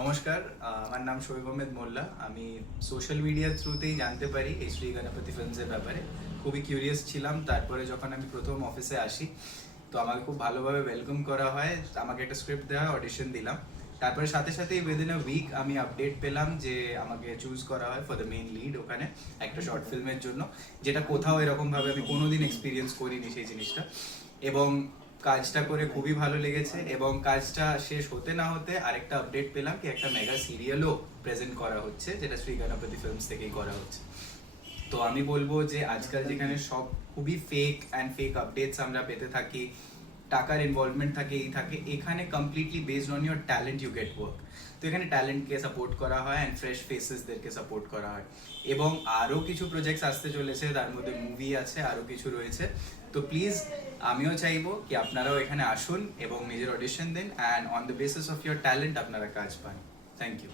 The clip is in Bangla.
নমস্কার, আমার নাম শোয়েব আহমেদ মোল্লা। আমি সোশ্যাল মিডিয়ার থ্রুতেই জানতে পারি এই শ্রী গণপতি ফিল্মসের ব্যাপারে। খুবই কিউরিয়াস ছিলাম। তারপরে যখন আমি প্রথম অফিসে আসি, তো আমাকে খুব ভালোভাবে ওয়েলকাম করা হয়। আমাকে একটা স্ক্রিপ্ট দেওয়া হয়, অডিশন দিলাম। তারপরে সাথে সাথেই উইদিন আ উইক আমি আপডেট পেলাম যে আমাকে চুজ করা হয় ফর দ্য মেইন লিড ওখানে একটা শর্ট ফিল্মের জন্য, যেটা কোথাও এরকমভাবে আমি কোনোদিন এক্সপিরিয়েন্স করিনি সেই জিনিসটা। এবং কাজটা করে খুবই ভালো লেগেছে, এবং কাজটা শেষ হতে না হতে আরেকটা আপডেট পেলাম কি একটা মেগা সিরিয়ালও প্রেজেন্ট করা হচ্ছে, যেটা শ্রী গণপতি ফিল্মস থেকেই করা হচ্ছে। তো আমি বলবো যে আজকাল যেখানে সব খুবই ফেক অ্যান্ড ফেক আপডেটস আমরা পেতে থাকি, টাকার ইনভলভমেন্ট থাকে, এই থাকে, এখানে completely based on your talent you get work. তো এখানে ট্যালেন্টকে সাপোর্ট করা হয় অ্যান্ড ফ্রেশ ফেসেসদেরকে সাপোর্ট করা হয়। এবং আরও কিছু প্রজেক্টস আসতে চলেছে, তার মধ্যে মুভি আছে, আরও কিছু রয়েছে। তো প্লিজ, আমিও চাইবো কি আপনারাও এখানে আসুন এবং নিজের অডিশন দিন, and on the basis of your talent আপনারা কাজ পান। Thank you.